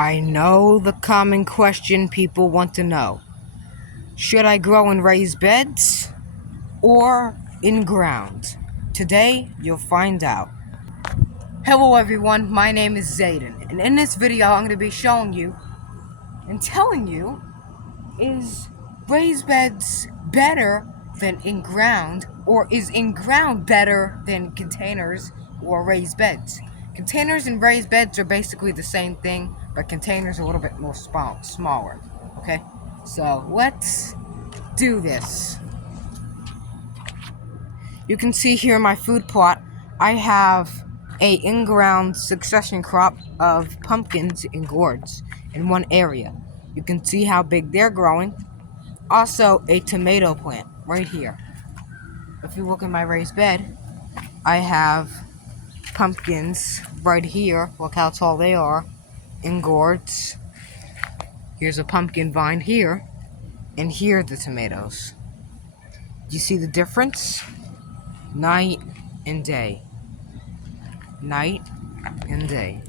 I know the common question people want to know. Should I grow in raised beds or in ground? Today, you'll find out. Hello everyone, my name is Zayden, and in this video I'm going to be showing you and telling you, is raised beds better than in ground, or is in ground better than containers or raised beds? Containers and raised beds are basically the same thing, but containers are a little bit more smaller. Okay, so let's do this. You can see here in my food plot, I have a in-ground succession crop of pumpkins and gourds in one area. You can see how big they're growing. Also, a tomato plant right here. If you look at my raised bed, I have pumpkins right here. Look how tall they are in gourds. Here's a pumpkin vine here, and here are the tomatoes. Do you see the difference? Night and day. Night and day.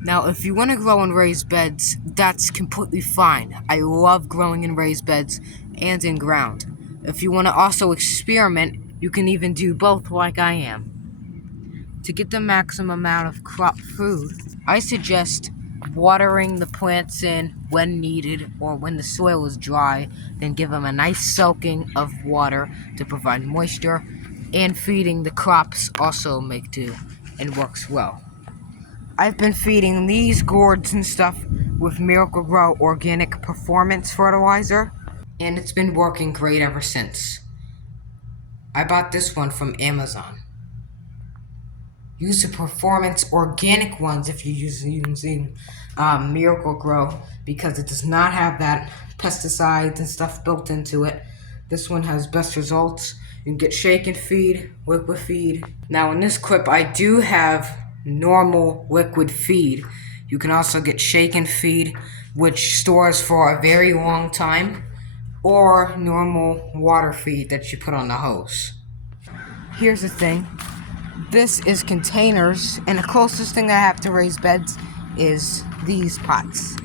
Now, if you want to grow in raised beds, that's completely fine. I love growing in raised beds and in ground. If you want to also experiment, you can even do both like I am. To get the maximum amount of crop food, I suggest watering the plants in when needed or when the soil is dry, then give them a nice soaking of water to provide moisture, and feeding the crops also make do and works well. I've been feeding these gourds and stuff with Miracle-Gro Organic Performance Fertilizer, and it's been working great ever since. I bought this one from Amazon. Use the Performance Organic ones if you're using Miracle-Gro, because it does not have that pesticides and stuff built into it. This one has best results. You can get shake and feed, liquid feed. Now in this clip I do have normal liquid feed. You can also get shake and feed, which stores for a very long time, or normal water feed that you put on the hose. Here's the thing. This is containers, and the closest thing I have to raised beds is these pots.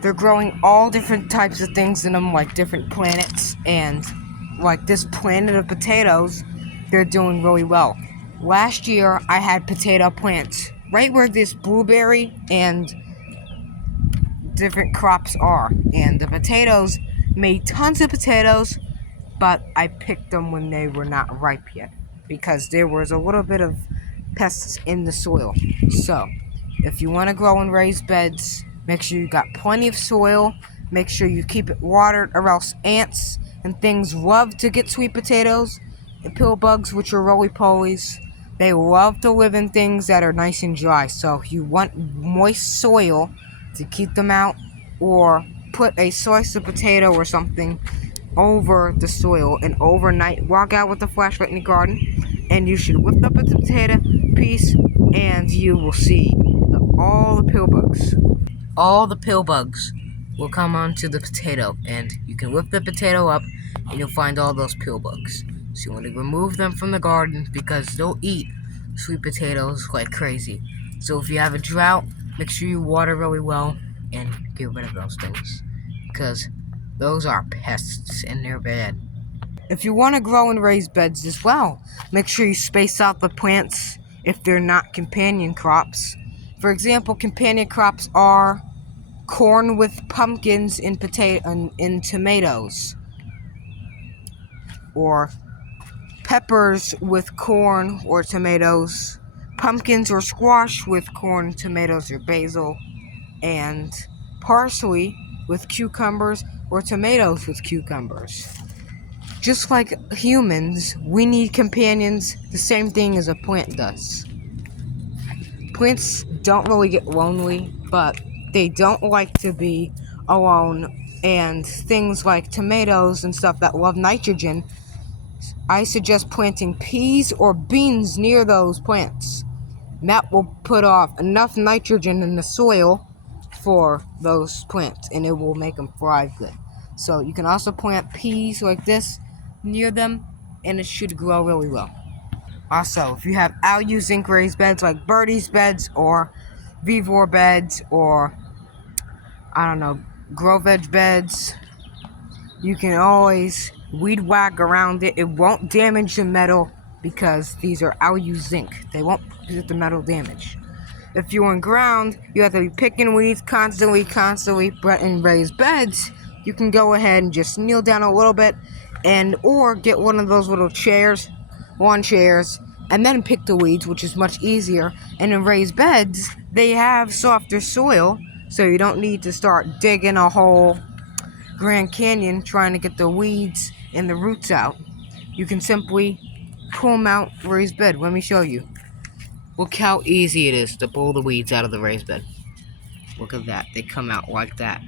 They're growing all different types of things in them, like different planets, and like this planet of potatoes, they're doing really well. Last year, I had potato plants right where this blueberry and different crops are. And the potatoes made tons of potatoes, but I picked them when they were not ripe yet, because there was a little bit of pests in the soil. So, if you want to grow in raised beds, make sure you got plenty of soil. Make sure you keep it watered, or else ants and things love to get sweet potatoes. And pill bugs, which are roly-polies, they love to live in things that are nice and dry. So you want moist soil to keep them out, or put a slice of potato or something over the soil, and overnight walk out with a flashlight in the garden, and you should lift up a potato piece, and you will see all the pill bugs. All the pill bugs will come onto the potato, and you can lift the potato up and you'll find all those pill bugs. So you want to remove them from the garden, because they'll eat sweet potatoes like crazy. So if you have a drought, make sure you water really well and get rid of those things, because those are pests and they're bad. If you want to grow in raised beds as well, make sure you space out the plants if they're not companion crops. For example, companion crops are corn with pumpkins and tomatoes, or peppers with corn or tomatoes, pumpkins or squash with corn, tomatoes, or basil, and parsley with cucumbers, or tomatoes with cucumbers. Just like humans, we need companions, the same thing as a plant does. Plants don't really get lonely, but they don't like to be alone, and things like tomatoes and stuff that love nitrogen, I suggest planting peas or beans near those plants. That will put off enough nitrogen in the soil for those plants, and it will make them thrive good. So you can also plant peas like this near them, and it should grow really well. Also, if you have out-using raised beds like Birdie's beds or vivor beds or, I don't know, grow veg beds, you can always weed whack around it. It won't damage the metal because these are Alu zinc. They won't get the metal damage. If you're in ground, you have to be picking weeds constantly, but in raised beds, you can go ahead and just kneel down a little bit or get one of those little chairs, lawn chairs, and then pick the weeds, which is much easier. And in raised beds, they have softer soil, so you don't need to start digging a whole Grand Canyon trying to get the weeds and the roots out. You can simply pull them out raised bed. Let me show you. Look how easy it is to pull the weeds out of the raised bed. Look at that. They come out like that.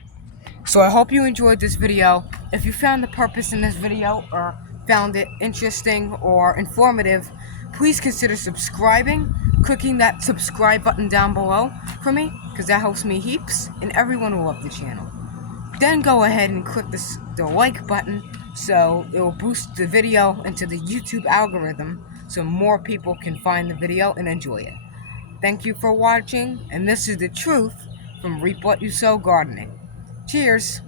So I hope you enjoyed this video. If you found the purpose in this video or found it interesting or informative, please consider subscribing, clicking that subscribe button down below for me, because that helps me heaps, and everyone will love the channel. Then go ahead and click the like button so it will boost the video into the YouTube algorithm so more people can find the video and enjoy it. Thank you for watching, and this is the truth from Reap What You Sow Gardening. Cheers!